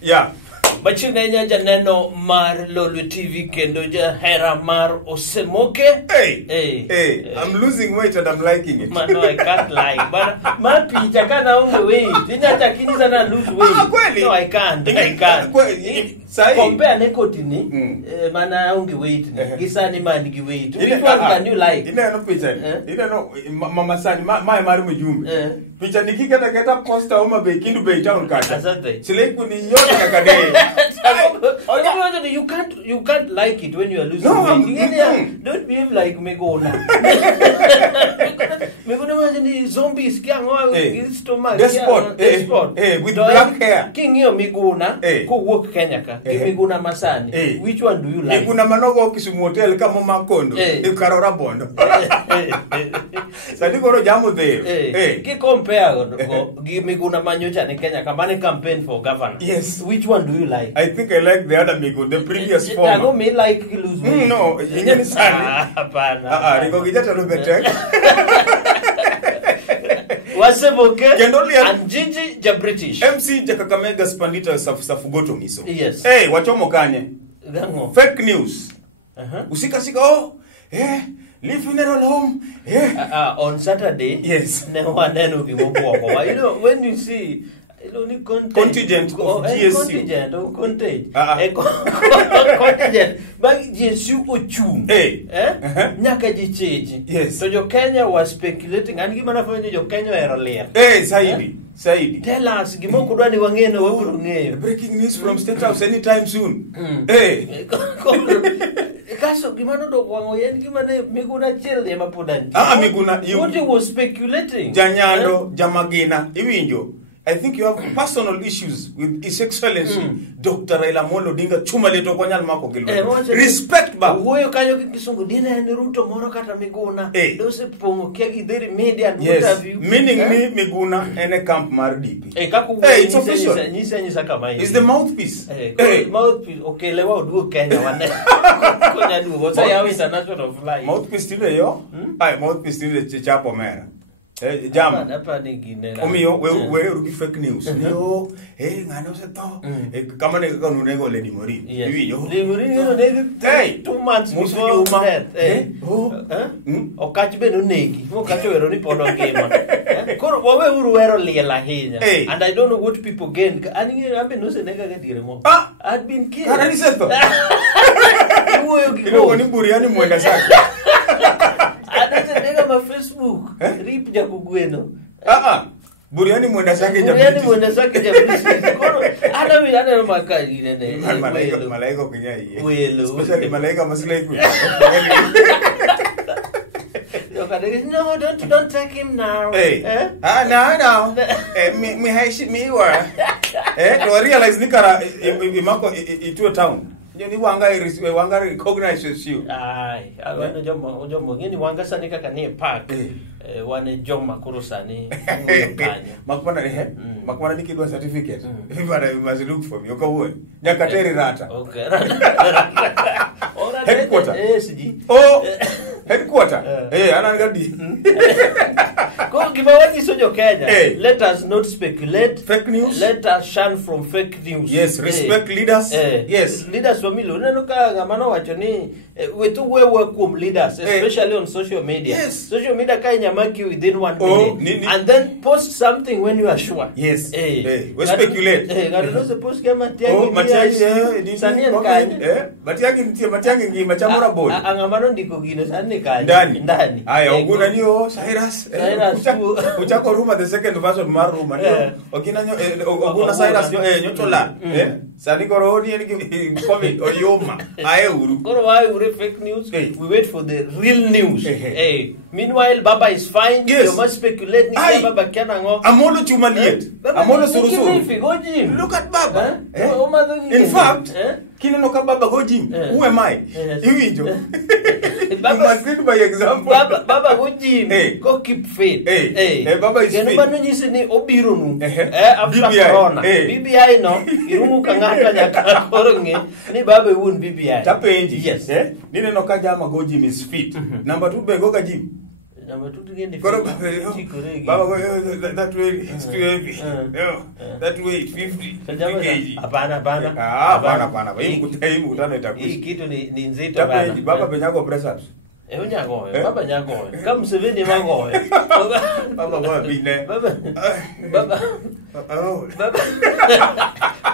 Yeah. Bachingenya janeno mar Lolwe TV kendo jahera mar Osemoke. Hey, I'm losing weight and I'm liking it. Man, no, I can't like. But my picha kana unge weight. Dina takini sana lose weight. No, I can't. Compare nekotini, mana unge weight. Gisa ni man gi weight. Which one can you like? Ina no picha. Ina no mama sani my maru mjumbe. Picha nikiketa keta posta uma be kindu be town kata. Asante. Sileku ni yote kakade. You can't like it when you are losing weight. Don't behave like Megona. Megona imagine zombies stomach. Despot. With black hair. King yo Megona ko work Kenya ka. Megona Masani. Which one do you like? Kuna manogo Kisumu hotel kama Makondo. Karora Bondo. Sadi goro jamu there. Ki compare gi Megona Manyocha ne Kenya ka mane campaign for governor. Yes. Which one do you like? I think I like the other Migo, the previous former. I don't mean like lose weight. No, yenye sana. Hapana. Rigo kijata Robertek. Wasemoke Kendoli and Gigi Jabritish. MC Jakakamega Spandita Safugoto Miso. Yes. Hey, wachomo kanye. Gango. Fake news. Usika sika leave funeral home. On Saturday. Yes. You know, when you see contingent of GSU. Contingent or contingent. Contingent. But GSU Ochum. Nyaka jicheji. Yes. So your Kenya was speculating and given a your Kenya earlier. Saidi. Tell us, Gimoko Dani Wangeno. Breaking news from State House anytime soon. Kaso gimano do wango yen gimane Miguna chelde mapudan. Miguna what you was speculating. Janyando Jamagina Iwinjo. I think you have personal issues with His Excellency Dr. Raila Amolo Odinga chuma leto kwa nyal mako gilwa. Respect ba. Woyo kanyo kisungu dina ni Ruto moro kata Miguna. Dose pongo kegi dheri media and interview. Meaning ni Miguna ene camp mar DP. It's official. Nyisa kama It's the mouthpiece. Mouthpiece. Okay, lewa uduo Kenya wane. Konya duo. What's how international fly? Mouthpiece tile yo? Mouthpiece tile chichapo mera. Jam. Omiyo we rugi fake news. Yo, ngano se to. Kama ne ka nunego Lady Morin. Yo. Lady Morin no ne 2 months before that. Okachbe no neki. Mo kacho ero ni podo game. Koro wawe uru ero liela hinya. And I don't know what people gain. Ani ambe no se nega gadire mo. I'd been killed. Kana ni seto. Woyo gi. Ilo ni buriani mwenda saki. Nega ma Facebook rip jakugweno buriani mwenda sake Jabritish kono ana mi ana makali nene malaika kenya hii welo especially malaika maslaiku no don't take him now no me haishi me were to realize nikara imako itu town ni wanga recognize you wana jomo ngeni wanga sani kaka ni park wane joma kurusani makwana nikidwa certificate bana must look for me okawe nyakateri rata okay headquarter headquarter ana ngadi go give away sojo Kenya. Let us not speculate fake news. Let us shun from fake news. Yes, respect leaders. Yes, leaders family uneno ka ngamano wacho ni wetu wewe kum leaders especially on social media. Yes. Social media ka nyamaki within 1 minute and then post something when you are sure. Yes. We speculate. Ngado se post kama Matiang'i sani kanye. Matiang'i ngi machamura boy. Ngamano ndiko gino sani kanye. Ndani. Aya oguna niyo Cyrus. Uchako Ruma the second version mar Ruma niyo. Ogina oguna Cyrus nyotola. Sani koro ni COVID oyoma. Aye uru. Koro why fake news? We wait for the real news. Meanwhile, Baba is fine. You must speculate. Baba kenango. Amolo chumaliet. Amolo surusu. Look at Baba. In fact, kineno ka Baba go gym. Who am I? Iwijo. You must lead by example. Baba go gym. Go keep faith. Baba is fit. Kenobanu nyise ni obiru nu. After corona. BBI no. Irumu kangaka nyaka koronge. Ni Baba won BBI. Tapenji. Yes. Nineno ka jama go gym is fit. Number 2 be go ka gym. Koro baba that way is too heavy. That way 50 kg. Hapana. Hii mkutano itakuwa. Hii kitu ni nzito bana. Baba penyago press ups. Unyagoe, baba nyagoe. Kama Museveni magoe. Baba bine.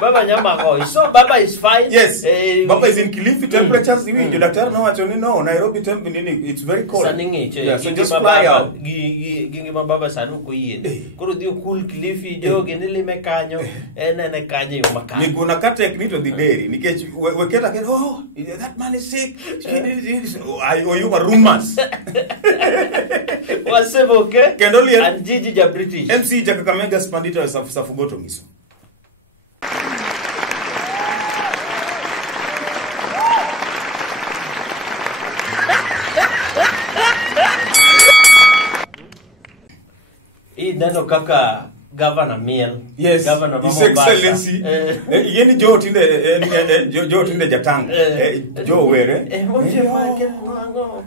Baba nyamagoe. So baba is fine. Yes. Baba is in Kilifi temperatures. Hivi daktari na wacho no Nairobi it's very cold. Yeah, so just fly out. Gingi mababa sanu ko yien. Koro dio cool Kilifi joge nili mekanyo. Ene kanyo makanyo. Niguna ka technique to the dairy. Nikech weketa ke that man is sick. You rumors. Wasema okay? Kendoli and Gigi ja British. MC Kakamega Spandita safugoto ngiso. Hii neno kaka Governor Miel. Yes, Governor His Excellency. Yeni Joe tinde jatanga. Joe were. Moje wake mwango.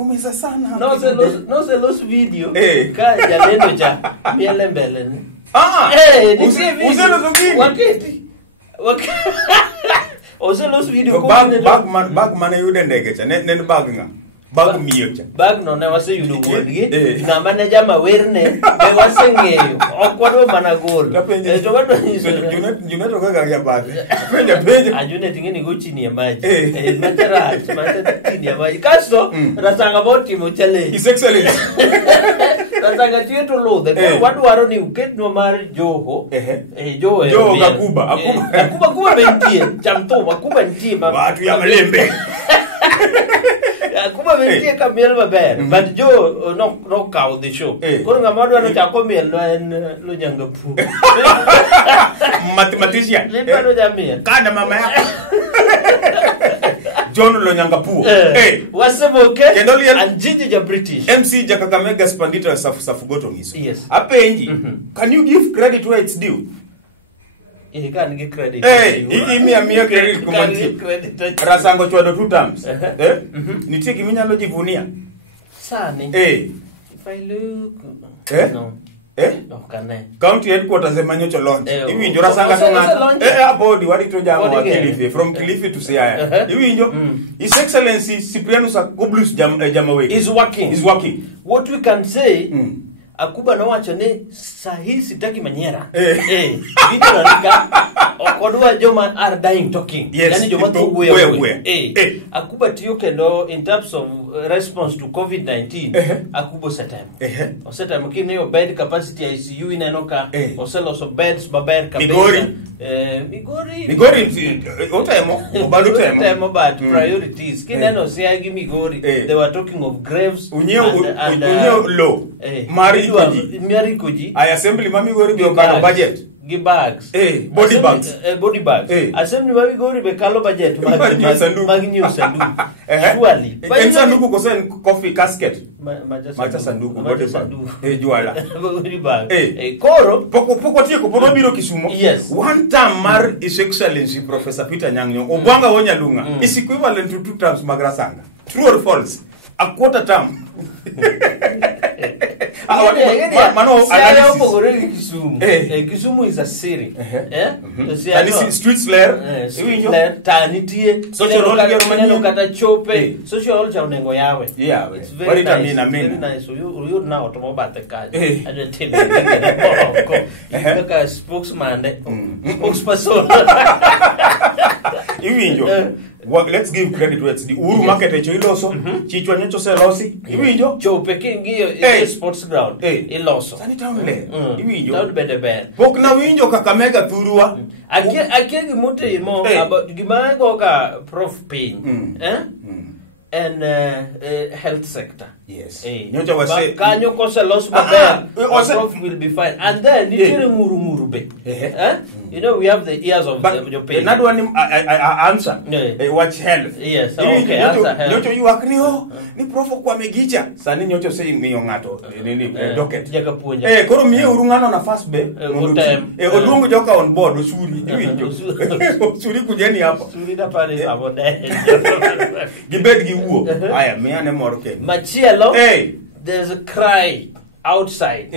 Umeza sana. No se los video. Ka jalendo ja Miel mbele. Uzelo zungini. Wakati. Ozelos video bag man yude ndegecha. Nen bag nga. Bag miyocha. Bag no na wase yudo wuodgi. Na manager mawerne be wase ngeyo. Okwado mana gol. To wado niso. Juneto kaka ya bade. Penja. Ajune tingeni go chini ya maji. Matera chini ya maji. Kasto ratanga boti mo chale. His Excellency. Ratanga tieto lode. Wadu waro ni uket no mar Joho. Joho Akuba bentie. Chamto Akuba ntie. Watu ya malembe. Akuba bentie ka miel maber. But Joe no cow the show. Koro ngamado no chako miel no en lo nyangapu. Mathematician. Lipano jamia. Kana mama yako. John Lonyangapuo. Wasemoke and Gigi ja British. MC Kakamega Spandita safugoto ngiso. Yes. Apenji. Can you give credit where it's due? He can give credit. Give me a credit kumanti. Rasango chwado 2 times. Nitie giminya lo jivunia. Sani. If I look. No. Okay. County headquarters emanyocho launch. Iwinjo rasanga tongata. Abodi wadi to jamo wa Kilifi from Kilifi to Siaya. Iwinjo His Excellency Cyprianus Akublus Jamawe is working. What we can say Akuba no wacho ne sahi sitaki manyera. Video nanika okodwa joma are dying talking. Yani joma to we. Akuba tiyo kendo in terms of response to COVID-19. Akuba setem. Osetem kini yo bed capacity ICU inenoka oselos of beds baber kabeza. Migori otemo but priorities. Kineno siagi Migori. They were talking of graves and low. Marikoji. I assembly mami gori bi okano budget. Give bags. Body bags. Body bags. Assembly mami gori be kalo budget. Magnew sanduku. Surely. Sanduku ko sen coffee casket. Macha sanduku body bag. Juala. Body bag. Koro. Poko tie ko pono biro Kisumo. Yes. One time mar His Excellency Professor Peter Nyang'o obwanga wonyalunga is equivalent to 2 times Magrasanga. True or false? A quarter term. Kisumu is a city. And this street slayer. Tanitie. Social kata chope. Social chaunengo yawe. Yeah. It's very nice. Very nice. So you now automobate kaje. I don't tell you. Kaka spokesman. Spokesperson. Iwinjo. Let's give credit where it's the Uru market echo iloso. Chichwa nyocho se losi. Iwinjo. Chope kingiyo sports ground. Iloso. Sani town le. Iwinjo. Town bede. Pok na winjo Kakamega thurua. Akia gimote imo about gimango ka prof pain. And health sector. Yes. Nyocha wase kanyo kosa loss maber. Prof will be fine. And then nitire muru be. You know we have the ears of your pain. Another one I answer. Watch health. Yes. Okay. Answer health. Nyocho you akni ni prof kwa megicha. Sani nyocho say miyo ngato ni docket. Jaga puonja. Koro miye urungano na first be. Odungu joka on board usuri. Usuri kujeni hapa. Usuri da pale sabode. Gibed wuo. Aya miya ne mor ke. Machielo. There's a cry outside.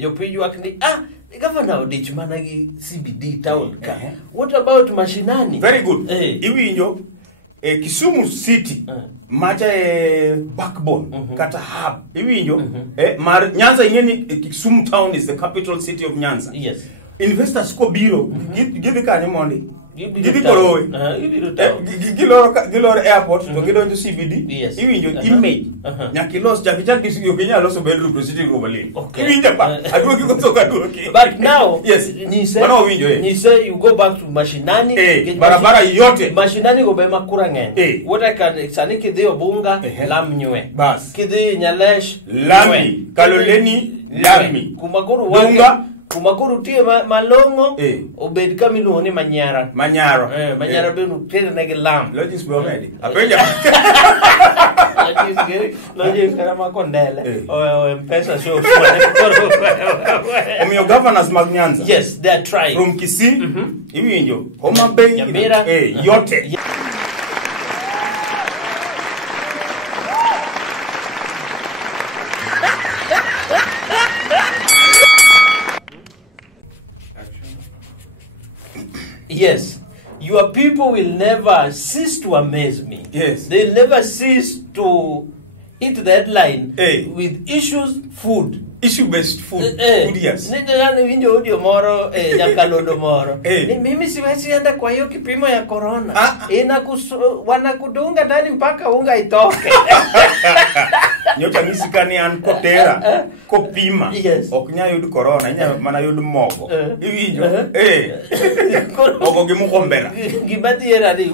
Jopiny ywak ni Governor odich mana gi CBD town ka. What about mashinani? Very good. Iwinjo Kisumu City macha backbone kata hub. Iwinjo mar Nyanza ingeni Kisumu town is the capital city of Nyanza. Yes. Investors ko biro gidhi kanye mondi. Gidhi korowe. Gilor airport to gidonjo CBD. Iwinjo image. Nyakilos jakichak gisigio kenya loso bedroom to city globally. Iwinjo pa aduoki kosoka aduoki. But now yes. Ni say you go back to mashinani. Barabara yote. Mashinani go be makura ng'eny. What I can sani kidhi Obunga lam nywe. Bas. Kidhi Nyalesh lami. Kaloleni lami. Kumakuru Bunga Kumakuru tie malongo obed kamiluongo ni Manyara. Manyara benu tere negi lam. Logis be omedi. Apenja. Logis karama kondele. Mpesa show. Omiyo governors mag Nyanza. Yes, they are trying. From Kisii, Iwinjo, Homa Bay, yote. Yes, your people will never cease to amaze me. Yes. They'll never cease to hit the headline with issues, food. Issue-based food. Food, yes. Winjo audio moro, Nyakalondo moro. Mimi siwezi enda kwa hiyo kipimo ya corona. Wanakudunga ndani mpaka unga itoke. Nyocha misikani an kotera, kopima. Yes. Oknya yudu corona, nya mana yudu mogo. Iwinjo. Mogo gimukombera. Gibati era di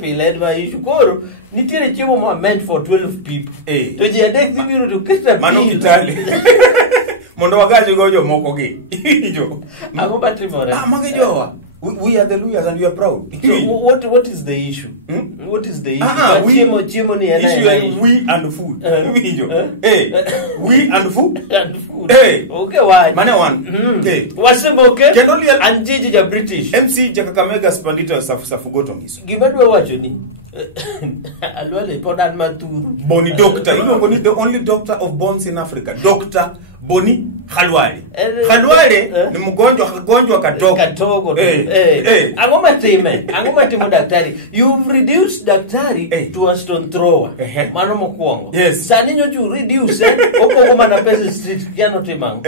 pile edwa issue koro. Nitiere chiemo ma meant for 12 people. To ji adek dhibiro to keta mano kitali. Mondo wagaje gojo moko gi. Ijo. Ago batimore. Mage jowa. We are the Luyas and you are proud. So what is the issue? What is the issue? Chiemo ni issue is we and food. Ijo. We and food. Okay, why? Mane one. Wasembo okay? And Gigi ja British. MC Jakakamega Spandito Safugotongiso. Gimadwa wacho ni Alwale podan maturu. Boni doctor. You know Boni the only doctor of bones in Africa. Dr. Boni Khalwale. Khalwale ni mgonjwa katogo. Angoma timo daktari. You've reduced daktari to a stone thrower. Mano mokwongo. Yes. Sani nyocha reduce okogo mana pesa street kiano timango.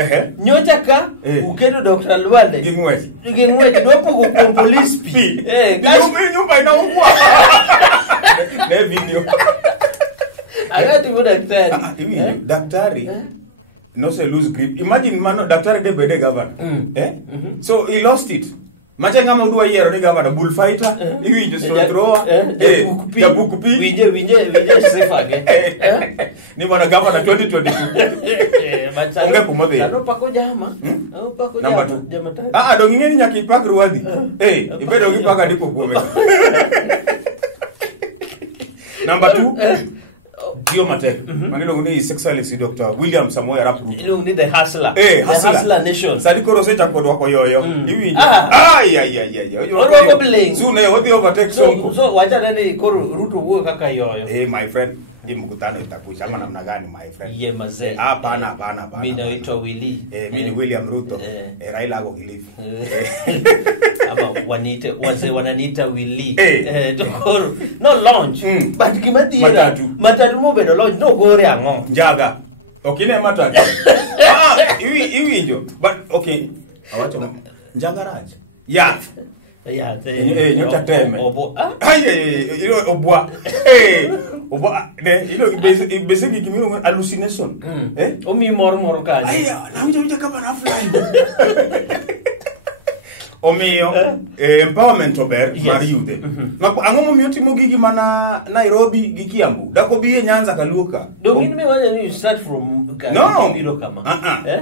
Nyocha ka ukedo Dr. Lwale. Gingwechi dopogo kwa police pi. Nyumba inaungua. Ne video. Agati mo daktari. Daktari. No say lose grip. Imagine mano daktari de bede governor. So he lost it. Macha ngama udua yero ni governor bullfighter. Iwinjo stone thrower. Ya bukupi. Winje sifage. Ni mwana governor 2022. Onge kumode. Nano pako jama. Pako jama. Dongi ngeni nyaki pak ruwadhi. Ibedo gi paka dipo kuome. Number 2. Dio Matek. Manilo nguni sexualist Dr. William Samoei Arap Ruto. Ilo nguni the hustler. The hustler nation. Sadiko rose chakodwa ko yoyo. Iwinjo. Oro bling. Sune hodi overtake Sonko. So wacha nani koro Ruto uwe kaka yoyo. My friend. Hii mkutano itakuisha ama namna gani my friend? Ye mazee. Hapana. Mimi naitwa Willy. Mimi ni William Ruto. Raila ako Kilifi. Ama wananiita Willy. Tokoro. No launch. But kimatira. Matatu mo bedo launch no gore ango. Njaga. Okine matatu. Iwinjo. But okay. Awacho njaga raja. Yeah. Nyocha teme. Ilo obwa. Obwa. Ilo basically kimi hallucination. Omi moro kaje. Na unja kama na fly. Omiyo empowerment ober mar yude. Ango momiyo timo gigi mana Nairobi gi Kiambu. Dako biye Nyanza Kaluka. Don't me when you start from no kama.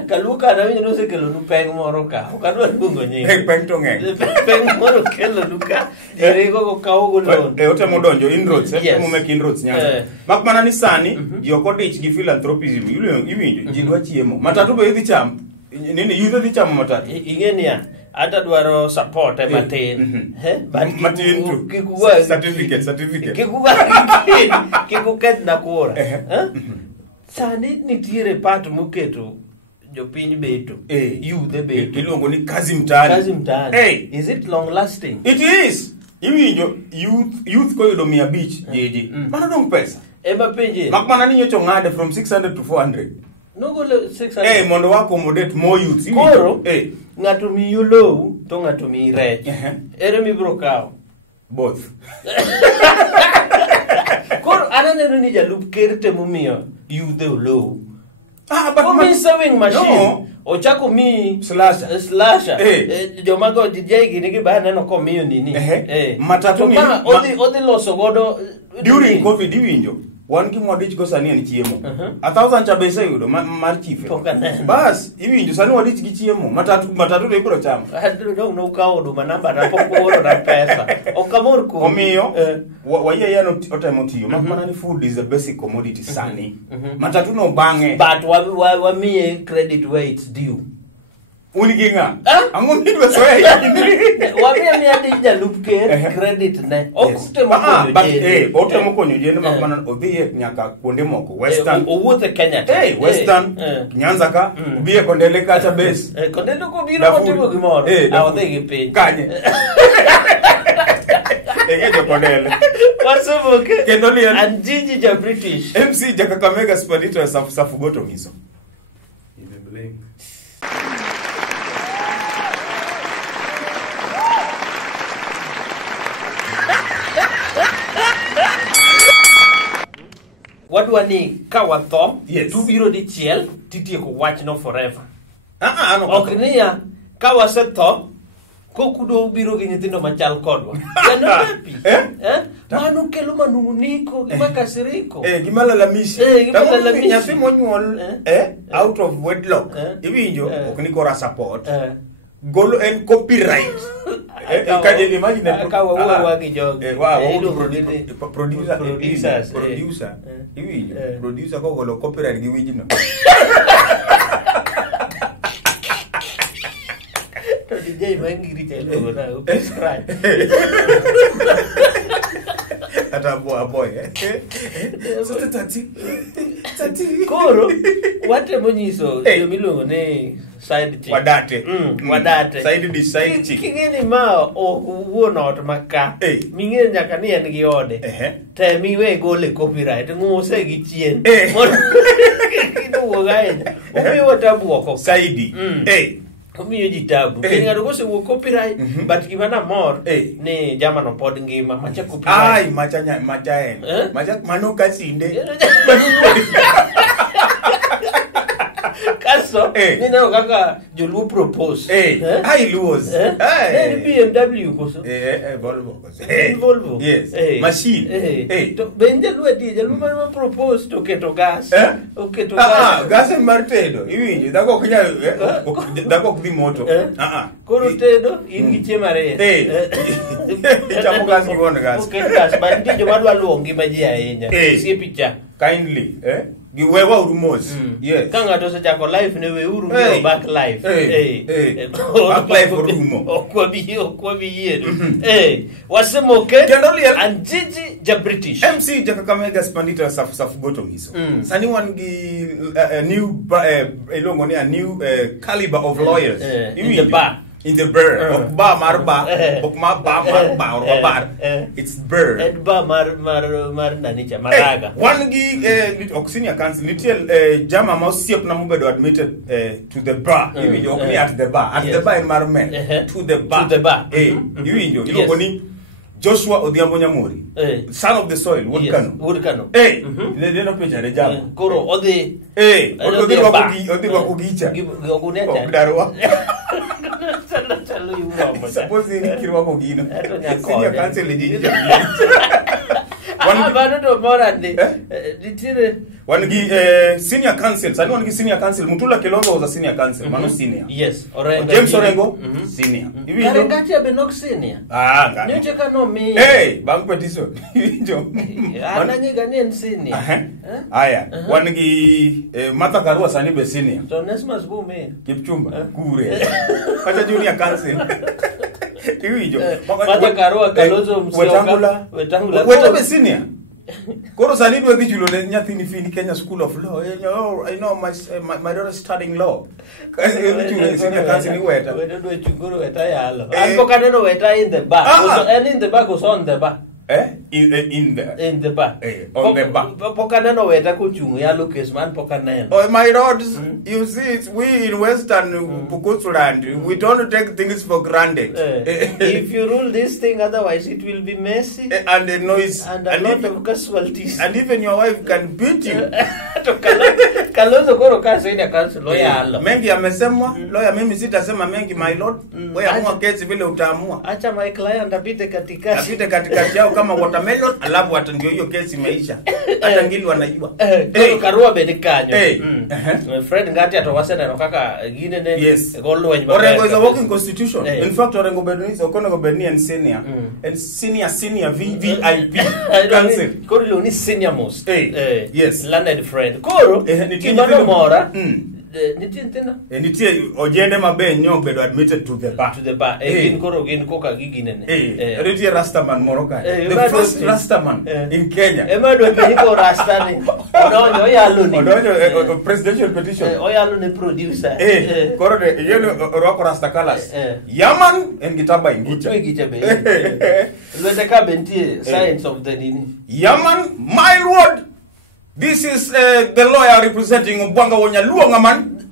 Kaluka na winyo no se kelo nu peng moro ka. Okadwa lungo nyingi. Peng to ng'eny. Peng moro kelo luka. Irego go kawo go lon. Otemo donjo inroads, mo mek inroads Nyanza. Mak mana ni sani yoko dich gi philanthropism. Iwinjo ji dwa chiemo. Matatu be idhi cham. Nini yudho dhi chamo matatu. Ingenia. ata dwaro support matin. Matin tu. Certificate. Kikuket na kura. Sani nitiere pat muketo jopiny beto. Youth beto. Iluongo ni kazi mtaani. Is it long lasting? It is. Iwinjo youth koyudo 500 jeje. Mano dong pesa. Ema penje. Makmana ni nyocho ngade from 600 to 400. No go 600. Mondo wa accommodate more youths. Koro, ngato miyo low to ngato miyo rech. Ere mi bro kao? Both. Koro ananeno ni jalup ker temo miyo youth low. But sewing machine. No. Ochako mi slasher. Jomago DJ gini gibana no komiyo nini. Matatu ni odi loso godo during COVID iwinjo. Wan ki modich go sani en chiemo. 1,000 cha bese yudo mar chife. Bas iwinjo sani wadich gi chiemo. Matatu de bro chamo. No kawo do manamba na pokoro na pesa. Okamor ko. Omiyo waya ya no otemo tiyo. Makmana ni food is a basic commodity sani. Matatu no bange. But wa me credit where it's due. Uniginga. Ango midwa soya yini. Wabia mi adi jalup ker credit ne. Okutemo konyo jene. Otemo konyo jene makmana odhiye nyaka kuonde moko. Western. Owuothe Kenya. Western. Nyanza ka. Ubiye kondele kacha base. Kondele ko biro motimo gimoro. Awdhe gi piny. Kanye. Egejo kondele. Wasomoke. Kendo liel. And Gigi ja British. MC ja Kakamega Spandito ya safu goto miso. Wadwa ni ka watho, tubiro dichiel, titieko wach no forever. Ok niya, ka wasetho, kokudo ubiro gi nyithindo machal kodwa. Yano happy. Mano kelo manunguniko, gima kasiriko. Gima lalamishi. Nyathi monyuol out of wedlock. Iwinjo, ok ni kora support. Golo en copyright. Imagine producer ko golo copyright gi wijino. To DJ mangiri telo na subscribe. Ata boy. So tati. Koro watemo nyiso miluongo ni side chick. Wadate. Side chick. Kingeni ma wuon ot maka. Ming'e nyaka ni en gi ode. Te miwe gole copyright ng'use gi chien. Kido gaenya. Omiyo tabuoko. Saidi. Omiyo ji tabu. Ng'ato kose wuok copyright but gimana mor ni jamano pod ngima macha copyright. Macha en. Macha mano kasinde. Kaso nina kaka joluo propose. Luos. BMW koso. Volvo. Yes. Machine. To benje lueti jaluo ma propose to keto gas. Oketo gas. Gas en mar tedo. Iwinjo dako oknya dako dhi moto. Koro tedo in gi chiemo ariyo. Chamo gas gi won gas. Okay, gas but ndijo madwa luongi ma ji ahinya. Sie picha. Kindly. Giwewa urumos. Yes. Ka ng'ato osechako life ne we uru go back life. Back life orumo. Okwabi yiedo. Wasemoke kendo liel and Gigi ja British. MC ja Kakamega Spandito safu goto miso. Sani wan gi a new ilongo ni a new caliber of lawyers. In the bar. Okba marba. Okma ba marba or bar. It's bar. Edba mar nanicha maraga. One gi oksinia council nitiel jama ma osiep na mubedo admitted to the bar. Iwinjo okni at the bar. At the bar in Marmen. To the bar. To the bar. Iwinjo ilongo ni Joshua Odhiambo Nyamori, son of the soil, Wood Kano. They don't picture the jam. Koro odi. Odi wako gicha. Ogdarwa. Suppose ni kirwa ko gino. Senior council legislature. Bado do morande. Ditire Wan gi senior council. Sani wan gi senior council. Mutula Kilonzo was a senior council. Mano senior. Yes. James Orengo senior. Karengachi abenok senior. Nga. Nyoche kano mi. Hey, bang petition. Iwinjo. Ana nyigani senior. Aya. Wan gi Martha Karua sani be senior. So Nesmas Bume. Kipchumba. Kure. Pacha junior council. Iwinjo. Martha Karua Kalonzo Musyoka. Wetangula be senior. Koro sani dwe gi chulo ne nyathini fini Kenya School of Law. I know my daughter is studying law. Kasi chulo senior council ni weta. Weta dwe chunguru weta yalo. Anko kaneno weta in the back. And in the back was on the back. In the back. On the back. Pokaneno weta kuchungu yalo case man pokaneno. Oh my lords, you see, we in Western Pukutsuland, we don't take things for granted. If you rule this thing, otherwise it will be messy. And the noise. And a lot of casualties. And even your wife can beat you. Kalonzo koro kasi ina council lawyer alo. Mengi amesemwa, lawyer mimi sitasema mengi my lord. Wewe amua kesi vile utaamua. Acha my client apite katikati. Apite katikati yao kama watermelon, alafu hata ndio hiyo kesi imeisha. Hata ngili wanajua. Karua bedikanyo. Fred ngati atowasena nokaka gine ne. Yes. Golwenyi. Orengo is a working constitution. In fact, Orengo Bedouin is Okonogo Bedouin and senior. And senior VIP council. Koro lo ni senior most. Yes. Learned friend. Koro Kibano Mora. Nitie ojende mabe nyo bedo admitted to the bar. To the bar. Gin koro gin koka gigi nene. Nitie Rastaman Moroka. The first Rastaman in Kenya. Ema do peniko Rastani. Odonyo yalo ni. Odonyo presidential petition. Oyalo ni producer. Koro de yelo roko Rastakalas. Yaman en gitaba ingicha. Ingicha be. Lwete ka bentie science of the nini. Yaman, my lord. This is the lawyer representing Mbwanga Wonyaluonga man.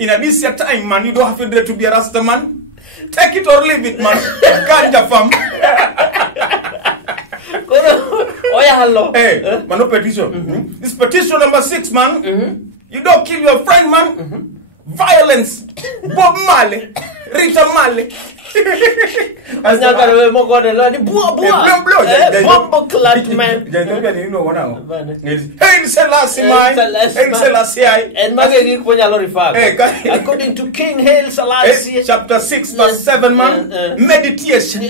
In a this time, man, you don't have to be a Rasta man. Take it or leave it, man. Ganja fam. Oya hello. Hey, man, no petition. This petition number 6, man. You don't kill your friend, man. Violence. Bob Marley. Rita Marley. Anyaka we moko de lo ni bua. Bombo clad man. You know what now? Hey, Selassie, man. Hey, Selassie. And magegi kuponya lo rifa. According to King Haile Selassie, chapter 6 verse 7, man. Meditation.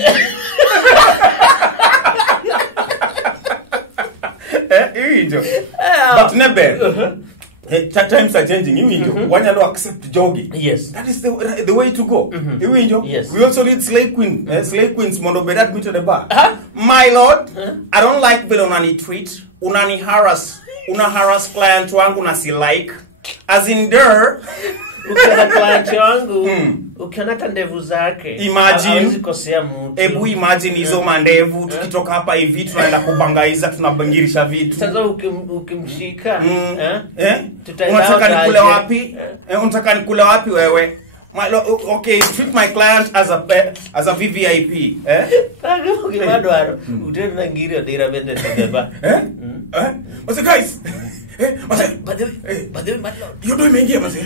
But never. Times are changing. One you accept jogging. Yes. That is the way to go. Yes. We also need slave queen. Slave queens monobedat admit to the bar. My lord, I don't like vile unani treat. Unani harass. Una harass client wangu na si like. As in there. Ukiona client wangu. Ukiona kandevu zake. Imagine. Ebu imagine hizo mandevu. Tukitoka hapa hivi tunaenda kubangaiza, tunabangirisha vitu. Sasa ukimshika. Unataka nikule wapi? Unataka nikule wapi wewe? Okay, treat my client as a VVIP. Ukibadwaro. Utenda ngiri odira bende tebeba. What's the guys? But you doing me here, Mase?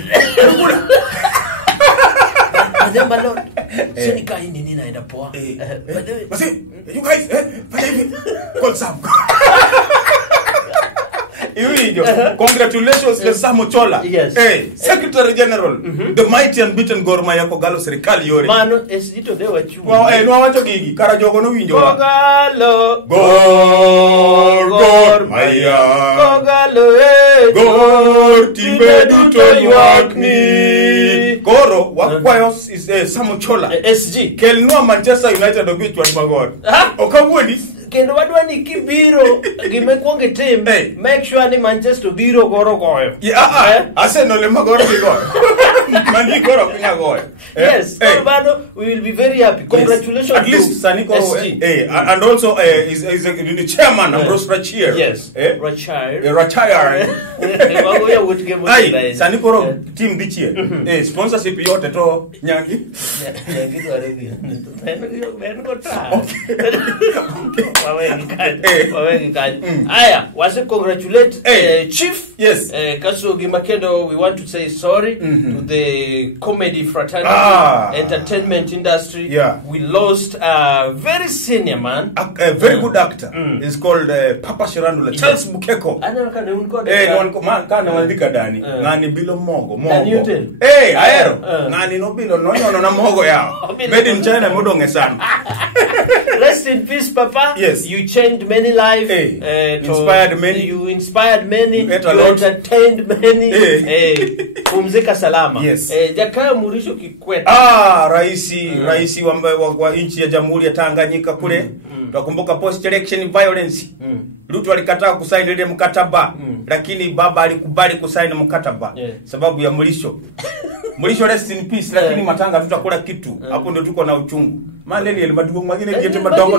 My lord, Senika nini naenda poa. Mase, you guys, call Sam. Congratulations to Sam Ochola. Yes. Hey, Secretary General, the mighty and beaten Gor Mahia Kogalo serikali yore. Mano esito de wachu. Wow, no wacho gigi, karajogo no winjo. Kogalo. Gor Mahia. Kogalo Gor timbe duto ywakni. Koro wakwayo is Sam Ochola. SG. Kelnua Manchester United obichwa magor. Okawoni kendo wadwa ni kibiro gimekwonge team make sure ni Manchester biro goro goyo. Arsenal le magoro goyo. Mani goro kunya goyo. Yes, we will be very happy. Congratulations at least Saniko and also is the chairman Ambrose Rachir. Yes. Rachir. Saniko team dichie. Sponsorship yote to nyangi. Aya, wase congratulate Chief. Yes. Kasugi Makendo, we want to say sorry to the comedy fraternity, entertainment industry. Yeah. We lost a very senior man. A very good actor. He's called Papa Shirandula. Charles Bukeko. Kana wandika dani. Ngani bilo mogo. Aero. Ngani no bilo no na mogo yao. Made in China modonge sana. Rest in peace, Papa. Yes. You changed many lives. Inspired many. You inspired many. You entertained many. Pumzika salama. Yes. Jakaya Mrisho Kikwete. Raisi wa nchi ya Jamhuri ya Tanganyika kule. Tukumbuka post election violence. Ruto alikataa kusaini ile mkataba, lakini baba alikubali kusaini mkataba sababu ya Mrisho. Mrisho rest in peace, lakini matanga tutakula kitu. Hapo ndio tuko na uchungu. Mandeni ile madugo mwingine diete madongo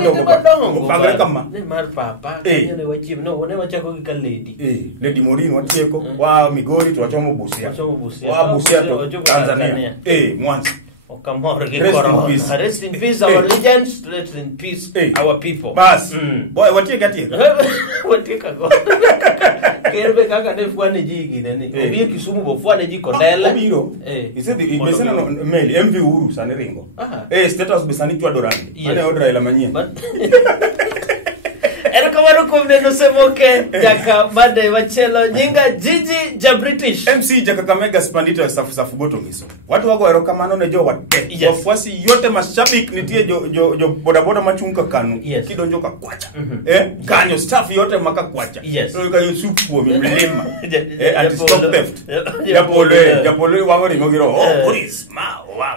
Mpangale kama. Ne mar papa, ne wachim no, ne wachako ka lady. Lady Morin watieko wa Migori tuwachomo Busia. Wa Busia to Tanzania. Mwanza. Rest in peace our legends, rest in peace our people. Bas. Boy watieka tie. Watieka go. Kerbe kaka defwane jigi nani. Obi Kisumu bofwane jiko ndele. Obiro. Isedi ibesena no mail MV Uhuru saniringo. Status besani twa dorani. Ana odra ila manyia. No semoke jaka made wachelo nyinga Jiji ja British MC jaka Kamega Spandito ya safu goto ngiso watu wako erokamano ne jo wate wafuasi yote mashabiki nitie jo bodaboda machunga kanu kidonjo ka kwacha kanyo staff yote maka kwacha so ka yusufu mlima anti stop theft ya pole wango rimogiro police wow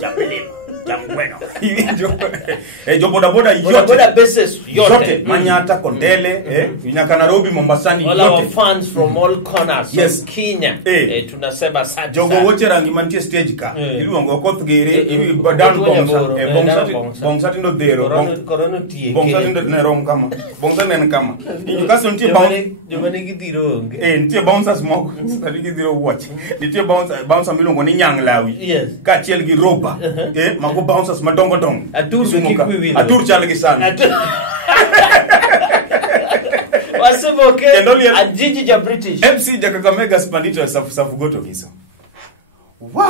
jamlima jamweno jo bodaboda yote bases yote Manyata Kondele Nyaka Nairobi Mombasani all our fans from all corners of Kenya tunasema asante jogo wote rangi mantie stage ka iluongo kothgere ibi badan bongsati ndo dero corona tie bongsati ndo nerom kama bongsati nen kama injukaso ntie bounce jomane gidiro nge ntie bouncers moko sari gidiro watch ntie bouncer milongo ni nyanglawi ka chiel gi roba mago bouncers madongo atur chalgi sana wasemoke Jiji ja British MC jaka Kamega Spandito ya safu goto giso. Wow.